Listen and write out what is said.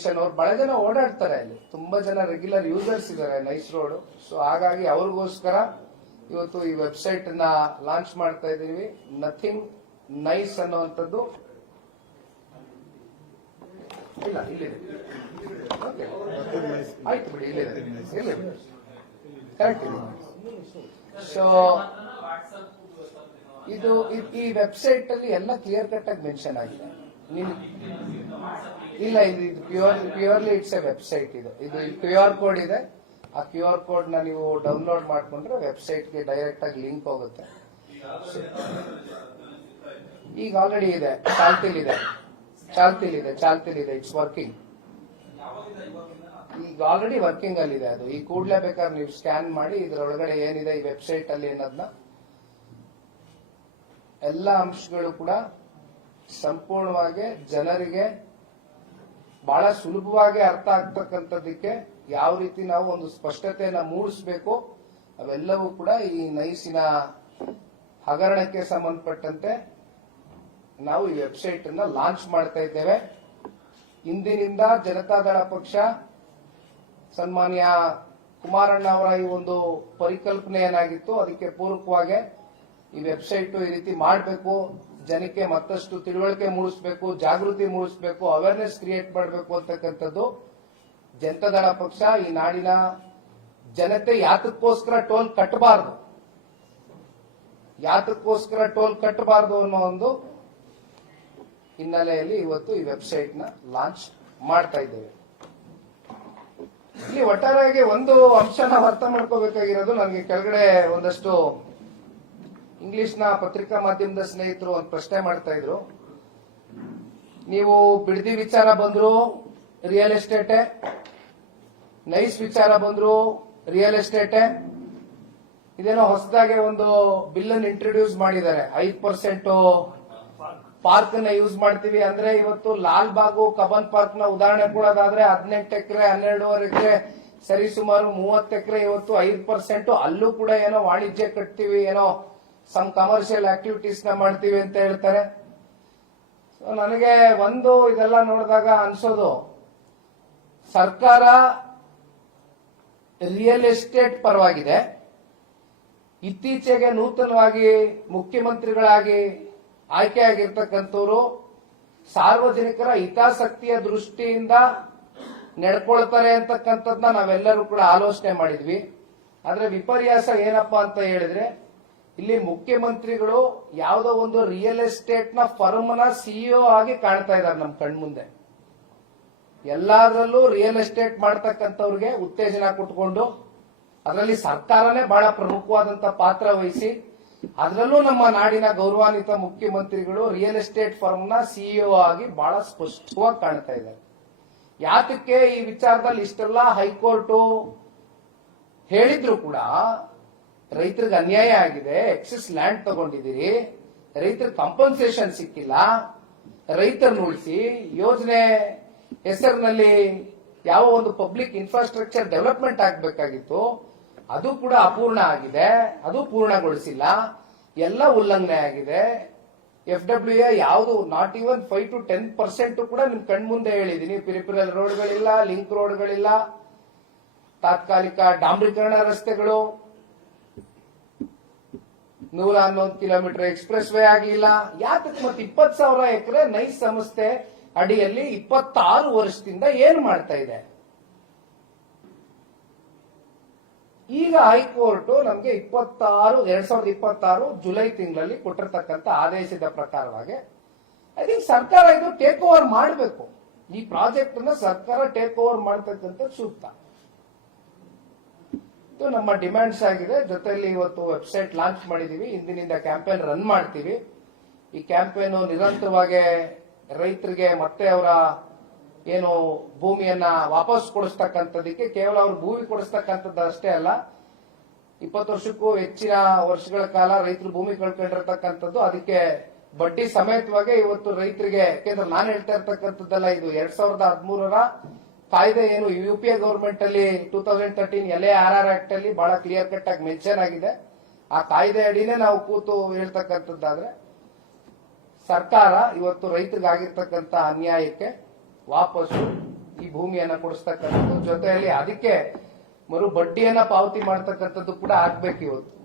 Commission ಅವ್ರು ಬಹಳ ಜನ ಓಡಾಡ್ತಾರೆ, ಅಲ್ಲಿ ತುಂಬಾ ಜನ ರೆಗ್ಯುಲರ್ ಯೂಸರ್ಸ್ ಇದ್ದಾರೆ ನೈಸ್ ರೋಡ್. ಸೊ ಹಾಗಾಗಿ ಅವ್ರಿಗೋಸ್ಕರ ಇವತ್ತು ಈ ವೆಬ್ಸೈಟ್ ನ ಲಾಂಚ್ ಮಾಡ್ತಾ ಇದೀವಿ. ನಥಿಂಗ್ ನೈಸ್ ಅನ್ನುವಂಥದ್ದು ಇಲ್ಲ, ಇಲ್ಲಿದೆ. ಓಕೆ, ಆಯ್ತು ಬಿಡಿ, ಇಲ್ಲಿದೆ, ಕರೆಕ್ಟ್ ಇದೆ. ಸೊ ಇದು ಈ ವೆಬ್ಸೈಟ್ ಅಲ್ಲಿ ಎಲ್ಲ ಕ್ಲಿಯರ್ ಕಟ್ ಆಗಿ ಮೆನ್ಷನ್ ಆಗಿದೆ. ಇಲ್ಲ, ಇದು ಪ್ಯೂರ್ಲಿ ಇಟ್ಸ್ ಎ ವೆಬ್ಸೈಟ್. ಇದು ಕ್ಯೂ ಆರ್ ಕೋಡ್ ಇದೆ. ಆ ಕ್ಯೂ ಆರ್ ಕೋಡ್ ನ ನೀವು ಡೌನ್ಲೋಡ್ ಮಾಡ್ಕೊಂಡ್ರೆ ವೆಬ್ಸೈಟ್ಗೆ ಡೈರೆಕ್ಟ್ ಆಗಿ ಲಿಂಕ್ ಹೋಗುತ್ತೆ. ಈಗ ಆಲ್ರೆಡಿ ಇದೆ, ಚಾಲ್ತಿಲಿದೆ, ಇಟ್ಸ್ ವರ್ಕಿಂಗ್. ಈಗ ಆಲ್ರೆಡಿ ವರ್ಕಿಂಗ್ ಅಲ್ಲಿ ಇದೆ ಅದು. ಈ ಕೂಡಲೇ ಬೇಕಾದ್ರೆ ನೀವು ಸ್ಕ್ಯಾನ್ ಮಾಡಿ ಇದರೊಳಗಡೆ ಏನಿದೆ ಈ ವೆಬ್ಸೈಟ್ ಅಲ್ಲಿ ಅನ್ನೋದನ್ನ ಎಲ್ಲ ಅಂಶಗಳು ಕೂಡ ಸಂಪೂರ್ಣವಾಗಿ ಜನರಿಗೆ ಬಹಳ ಸುಲಭವಾಗಿ ಅರ್ಥ ಆಗ್ತಕ್ಕಂಥದ್ದಕ್ಕೆ ಯಾವ ರೀತಿ ನಾವು ಒಂದು ಸ್ಪಷ್ಟತೆಯನ್ನ ಮೂಡಿಸಬೇಕು, ಅವೆಲ್ಲವೂ ಕೂಡ ಈ ನೈಸಿನ ಹಗರಣಕ್ಕೆ ಸಂಬಂಧಪಟ್ಟಂತೆ ನಾವು ಈ ವೆಬ್ಸೈಟ್ ಅನ್ನ ಲಾಂಚ್ ಮಾಡ್ತಾ ಇದ್ದೇವೆ. ಇಂದಿನಿಂದ ಜನತಾದಳ ಪಕ್ಷ ಸನ್ಮಾನ್ಯ ಕುಮಾರಣ್ಣ ಅವರ ಈ ಒಂದು ಪರಿಕಲ್ಪನೆ ಏನಾಗಿತ್ತು, ಅದಕ್ಕೆ ಪೂರಕವಾಗಿ ಈ ವೆಬ್ಸೈಟ್ ಈ ರೀತಿ ಮಾಡಬೇಕು, ಜನಕ್ಕೆ ಮತ್ತಷ್ಟು ತಿಳುವಳಿಕೆ ಮೂಡಿಸಬೇಕು, ಜಾಗೃತಿ ಮೂಡಿಸಬೇಕು, ಅವೇರ್ನೆಸ್ ಕ್ರಿಯೇಟ್ ಮಾಡಬೇಕು ಅಂತಕ್ಕಂಥದ್ದು ಜನತಾದಳ ಪಕ್ಷ. ಈ ನಾಡಿನ ಜನತೆ ಯಾತಕ್ಕೋಸ್ಕರ ಟೋಲ್ ಕಟ್ಟಬಾರದು ಅನ್ನೋ ಒಂದು ಹಿನ್ನೆಲೆಯಲ್ಲಿ ಇವತ್ತು ಈ ವೆಬ್ಸೈಟ್ ನ ಲಾಂಚ್ ಮಾಡ್ತಾ ಇದ್ದೇವೆ. ಇಲ್ಲಿ ಒಟ್ಟಾರೆಯಾಗಿ ಒಂದು ಅಂಶನ ಅರ್ಥ ಮಾಡ್ಕೋಬೇಕಾಗಿರೋದು, ನನಗೆ ಕೆಳಗಡೆ ಒಂದಷ್ಟು ಇಂಗ್ಲಿಷ್ನ ಪತ್ರಿಕಾ ಮಾಧ್ಯಮದ ಸ್ನೇಹಿತರು ಒಂದು ಪ್ರಶ್ನೆ ಮಾಡ್ತಾ ಇದ್ರು. ನೀವು ಬಿಡದಿ ವಿಚಾರ ಬಂದ್ರು ರಿಯಲ್ ಎಸ್ಟೇಟೆ, ನೈಸ್ ವಿಚಾರ ಬಂದ್ರು ರಿಯಲ್ ಎಸ್ಟೇಟೆ, ಇದೇನೋ ಹೊಸದಾಗಿ ಒಂದು ಬಿಲ್ ಅನ್ನು ಇಂಟ್ರೊಡ್ಯೂಸ್ ಮಾಡಿದ್ದಾರೆ. 5% ಪಾರ್ಕ್ ನ ಯೂಸ್ ಮಾಡ್ತೀವಿ ಅಂದ್ರೆ, ಇವತ್ತು ಲಾಲ್ ಬಾಗು ಕಬನ್ ಪಾರ್ಕ್ ನ ಉದಾಹರಣೆ ಕೊಡೋದಾದ್ರೆ 18 ಎಕರೆ 12.5 ಎಕರೆ ಸರಿ ಸುಮಾರು 30 ಎಕರೆ, ಇವತ್ತು 5% ಅಲ್ಲೂ ಕೂಡ ಏನೋ ವಾಣಿಜ್ಯ ಕಟ್ತೀವಿ, ಏನೋ ಸಮ್ ಕಮರ್ಷಿಯಲ್ ಆಕ್ಟಿವಿಟೀಸ್ ನ ಮಾಡ್ತೀವಿ ಅಂತ ಹೇಳ್ತಾರೆ. ಸೊ ನನಗೆ ಒಂದು ಇದೆಲ್ಲ ನೋಡಿದಾಗ ಅನ್ಸೋದು, ಸರ್ಕಾರ ರಿಯಲ್ ಎಸ್ಟೇಟ್ ಪರವಾಗಿದೆ. ಇತ್ತೀಚೆಗೆ ನೂತನವಾಗಿ ಮುಖ್ಯಮಂತ್ರಿಗಳಾಗಿ ಆಯ್ಕೆಯಾಗಿರ್ತಕ್ಕಂಥವ್ರು ಸಾರ್ವಜನಿಕರ ಹಿತಾಸಕ್ತಿಯ ದೃಷ್ಟಿಯಿಂದ ನಡ್ಕೊಳ್ತಾರೆ ಅಂತಕ್ಕಂಥದ್ನ ನಾವೆಲ್ಲರೂ ಕೂಡ ಆಲೋಚನೆ ಮಾಡಿದ್ವಿ. ಆದ್ರೆ ವಿಪರ್ಯಾಸ ಏನಪ್ಪಾ ಅಂತ ಹೇಳಿದ್ರೆ, ಇಲ್ಲಿ ಮುಖ್ಯಮಂತ್ರಿಗಳು ಯಾವುದೋ ಒಂದು ರಿಯಲ್ ಎಸ್ಟೇಟ್ ನ ಫರ್ಮ್ ನ ಸಿಇಒ ಆಗಿ ಕಾಣ್ತಾ ಇದ್ದಾರೆ ನಮ್ಮ ಕಣ್ಮುಂದೆ. ಎಲ್ಲಾದ್ರಲ್ಲೂ ರಿಯಲ್ ಎಸ್ಟೇಟ್ ಮಾಡ್ತಕ್ಕಂಥವ್ರಿಗೆ ಉತ್ತೇಜನ ಕೊಟ್ಕೊಂಡು, ಅದರಲ್ಲಿ ಸರ್ಕಾರನೇ ಬಹಳ ಪ್ರಮುಖವಾದಂತ ಪಾತ್ರ ವಹಿಸಿ, ಅದರಲ್ಲೂ ನಮ್ಮ ನಾಡಿನ ಗೌರವಾನ್ವಿತ ಮುಖ್ಯಮಂತ್ರಿಗಳು ರಿಯಲ್ ಎಸ್ಟೇಟ್ ಫರ್ಮ್ ನ ಸಿಇಒ ಆಗಿ ಬಹಳ ಸ್ಪಷ್ಟವಾಗಿ ಕಾಣ್ತಾ ಇದ್ದಾರೆ. ಯಾತಕ್ಕೆ ಈ ವಿಚಾರದಲ್ಲಿ ಇಷ್ಟೆಲ್ಲ ಹೈಕೋರ್ಟ್ ಹೇಳಿದ್ರು ಕೂಡ ರೈತರಿಗೆ ಅನ್ಯಾಯ ಆಗಿದೆ, ಎಕ್ಸೆಸ್ ಲ್ಯಾಂಡ್ ತಗೊಂಡಿದ್ದೀರಿ, ರೈತರಿಗೆ ಕಾಂಪನ್ಸೇಷನ್ ಸಿಕ್ಕಿಲ್ಲ, ರೈತರನ್ನು ಉಳಿಸಿ, ಯೋಜನೆ ಹೆಸರಿನಲ್ಲಿ ಯಾವ ಒಂದು ಪಬ್ಲಿಕ್ ಇನ್ಫ್ರಾಸ್ಟ್ರಕ್ಚರ್ ಡೆವಲಪ್ಮೆಂಟ್ ಆಗಬೇಕಾಗಿತ್ತು ಅದು ಕೂಡ ಅಪೂರ್ಣ ಆಗಿದೆ, ಅದು ಪೂರ್ಣಗೊಳಿಸಿಲ್ಲ, ಎಲ್ಲ ಉಲ್ಲಂಘನೆ ಆಗಿದೆ. FWA ಯಾವುದು ನಾಟ್ ಈವನ್ 5 to 10% ಕೂಡ ನಿಮ್ ಕಣ್ಮುಂದೆ ಹೇಳಿದೀನಿ. ಪಿರಿಪಿರಲ್ ರೋಡ್ಗಳಿಲ್ಲ, ಲಿಂಕ್ ರೋಡ್ಗಳಿಲ್ಲ, ತಾತ್ಕಾಲಿಕ ಡಾಂಬರೀಕರಣ ರಸ್ತೆಗಳು, 111 ಕಿಲೋಮೀಟರ್ ಎಕ್ಸ್ಪ್ರೆಸ್ ವೇ ಆಗಲಿಲ್ಲ. ಯಾತಕ್ಕೆ ಮತ್ತೆ 20,000 ಎಕರೆ ನೈಸ್ ಸಂಸ್ಥೆ ಅಡಿಯಲ್ಲಿ 26 ವರ್ಷದಿಂದ ಏನ್ ಮಾಡ್ತಾ ಇದೆ? ಈಗ ಹೈಕೋರ್ಟ್ ನಮಗೆ 2026 ಜುಲೈ ತಿಂಗಳಲ್ಲಿ ಕೊಟ್ಟಿರ್ತಕ್ಕಂಥ ಆದೇಶದ ಪ್ರಕಾರವಾಗಿ ಐ ಥಿಂಕ್ ಸರ್ಕಾರ ಇದು ಟೇಕ್ ಓವರ್ ಮಾಡಬೇಕು. ಈ ಪ್ರಾಜೆಕ್ಟ್ ಅನ್ನ ಸರ್ಕಾರ ಟೇಕ್ ಓವರ್ ಮಾಡತಕ್ಕಂಥ ಸೂಕ್ತ. ಇದು ನಮ್ಮ ಡಿಮ್ಯಾಂಡ್ಸ್ ಆಗಿದೆ. ಜೊತೆಯಲ್ಲಿ ಇವತ್ತು ವೆಬ್ಸೈಟ್ ಲಾಂಚ್ ಮಾಡಿದೀವಿ, ಇಂದಿನಿಂದ ಕ್ಯಾಂಪೇನ್ ರನ್ ಮಾಡ್ತೀವಿ. ಈ ಕ್ಯಾಂಪೇನ್ ನಿರಂತರವಾಗಿ ರೈತರಿಗೆ ಮತ್ತೆ ಅವರ ಏನು ಭೂಮಿಯನ್ನ ವಾಪಸ್ ಕೊಡಿಸ್ತಕ್ಕಂಥದಕ್ಕೆ, ಕೇವಲ ಅವರು ಭೂಮಿ ಕೊಡಿಸ್ತಕ್ಕಂಥದ್ದು ಅಷ್ಟೇ ಅಲ್ಲ, 20 ವರ್ಷಕ್ಕೂ ಹೆಚ್ಚಿನ ವರ್ಷಗಳ ಕಾಲ ರೈತರು ಭೂಮಿ ಕಳ್ಕೊಂಡಿರ್ತಕ್ಕಂಥದ್ದು, ಅದಕ್ಕೆ ಬಡ್ಡಿ ಸಮೇತವಾಗಿ ಇವತ್ತು ರೈತರಿಗೆ, ಯಾಕೆಂದ್ರೆ ನಾನು ಹೇಳ್ತಾ ಇರ್ತಕ್ಕಂಥದ್ದಲ್ಲ, ಇದು 2013ರ ಕಾಯ್ದೆ ಏನು UPA ಗವರ್ಮೆಂಟ್ ಅಲ್ಲಿ 2013 LARR ಆಕ್ಟ್ ಅಲ್ಲಿ ಬಹಳ ಕ್ಲಿಯರ್ ಕಟ್ ಆಗಿ ಮೆನ್ಷನ್ ಆಗಿದೆ. ಆ ಕಾಯ್ದೆ ಅಡಿನೇ ನಾವು ಕೂತು ಹೇಳ್ತಕ್ಕಂಥದ್ದಾದ್ರೆ, ಸರ್ಕಾರ ಇವತ್ತು ರೈತರಿಗಾಗಿರ್ತಕ್ಕಂಥ ಅನ್ಯಾಯಕ್ಕೆ ವಾಪಸ್ಸು ಈ ಭೂಮಿಯನ್ನ ಕೊಡಿಸ್ತಕ್ಕಂಥದ್ದು, ಜೊತೆಯಲ್ಲಿ ಅದಕ್ಕೆ ಮರು ಬಡ್ಡಿಯನ್ನ ಪಾವತಿ ಮಾಡ್ತಕ್ಕಂಥದ್ದು ಕೂಡ ಆಗ್ಬೇಕು ಇವತ್ತು.